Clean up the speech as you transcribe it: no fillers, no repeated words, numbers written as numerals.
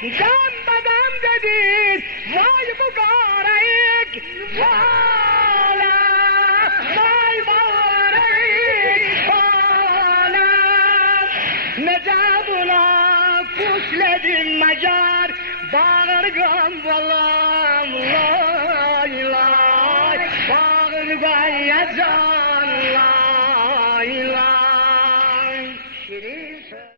Can badam dedir, vay bu garayık, vala, vay barayık, vala. Nece buna kuşledin macar, bağırgan valam, lay lay, bağırgan yacan, lay lay. Şirin